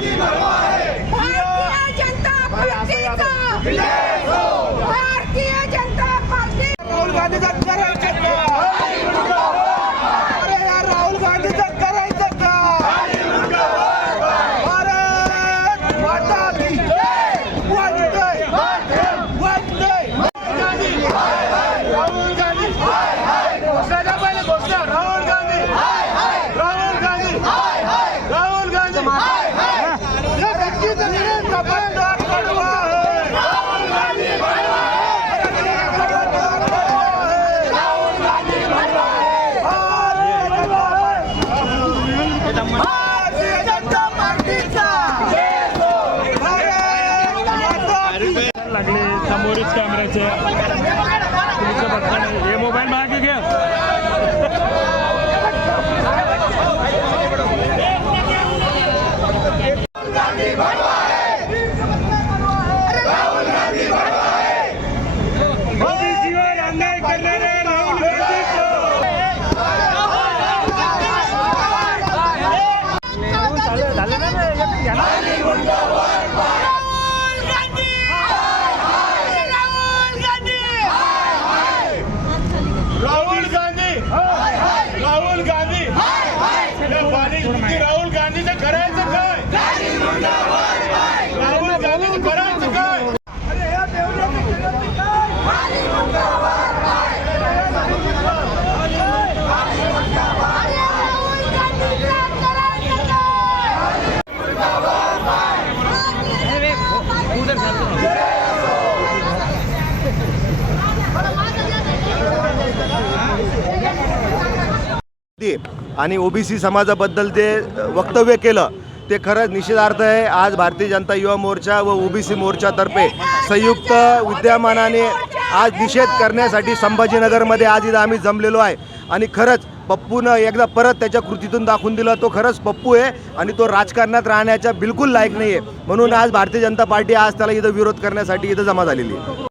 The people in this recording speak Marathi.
Hanya agenda. लागले समोरीच कॅमेऱ्याचे हे मोबाईल मागे. राहुल गांधी! राहुल गांधी! ते आणि ओबीसी समाजाबद्दल जे वक्तव्य केलं ते खरंच निषेधार्थ आहे. आज भारतीय जनता युवा मोर्चा व ओबीसी मोर्चातर्फे संयुक्त विद्यमानाने आज निषेध करण्यासाठी संभाजीनगरमध्ये आज इथं आम्ही जमलेलो आहे. आणि खरंच पप्पूनं एकदा परत त्याच्या कृतीतून दाखवून दिलं तो खरंच पप्पू आहे आणि तो राजकारणात राहण्याच्या बिलकुल लायक नाही आहे म्हणून आज भारतीय जनता पार्टी आज त्याला इथं विरोध करण्यासाठी इथं जमा झालेली आहे.